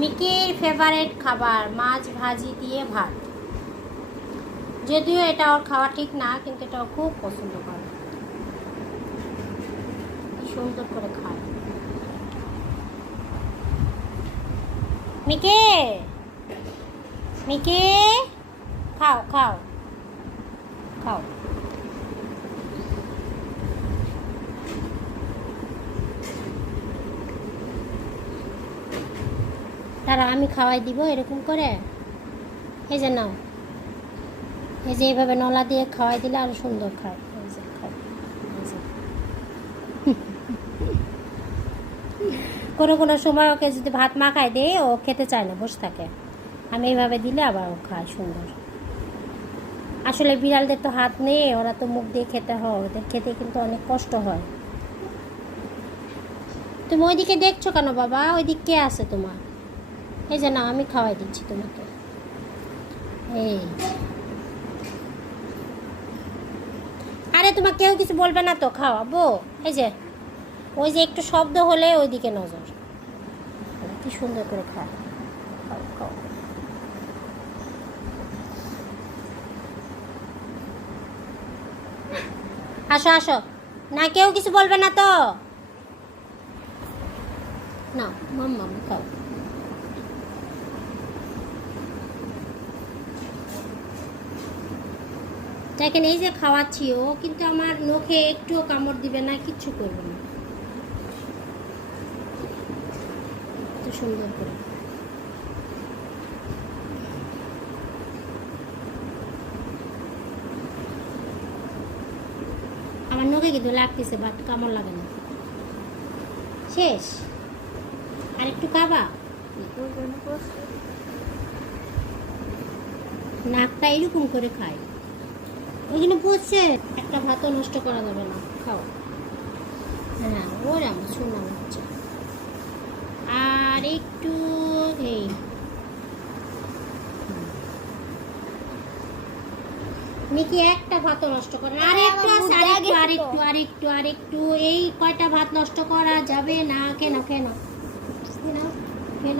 মিকির favourite খাবার মাছ ভাজি দিয়ে ভাত। যদিও এটা ওর খাওয়া ঠিক না, কিন্তু এটা ও খুব পছন্দ করে, সুন্দর করে খায়। মিকি, মিকি, খাও খাও খাও। তারা আমি খাওয়াই দিব এরকম করে। এই যে নাও, এই যে এইভাবে নলা দিয়ে খাওয়াই দিলে আরো সুন্দর খায়। এই যে খাও, এই যে। কোনো কোনো সময় ওকে যদি ভাত মাখাই দেয় ও খেতে চায় না, বসে থাকে। আমি এইভাবে দিলে আবার ও খায় সুন্দর। আসলে বিড়ালদের তো হাত নেই, ওরা তো মুখ দিয়ে খেতে হয়, ওদের খেতে কিন্তু অনেক কষ্ট হয়। তুমি ওইদিকে দেখছো কেন বাবা? ওইদিক কে আছে তোমার? এই যে না, আমি খাওয়াই দিচ্ছি তোমাকে। এই, আরে তোমার কেউ কিছু বলবে না তো, খাওয়াবো। এই যে ওই যে একটু শব্দ হলে ওইদিকে নজর। কি সুন্দর করে খায়। খাও খাও। আসো আসো, না কেউ কিছু বলবে না তো। না মাম্মা খাও। দেখেন এই যে খাওয়াচ্ছি, ও কিন্তু আমার নখে একটুও কামড় দিবে না, কিচ্ছু করবে না। এত সুন্দর করে। আমার নখে কিন্তু লাগতেছে, বাট কামড় লাগে না। শেষ, আর একটু খাবা? নাকটা এরকম করে খায়, ওই জন্য বুঝছে একটা ভাতও নষ্ট করা যাবে না। খাও। হ্যাঁ ওরা আমার শুনলাম হচ্ছে। আর একটু এই মিকি একটা ভাতও নষ্ট করে না। আর একটু আছে, আরেকটু আরেকটু আরেকটু আরেকটু। এই কয়টা ভাত নষ্ট করা যাবে না। কেন কেন কেন কেন?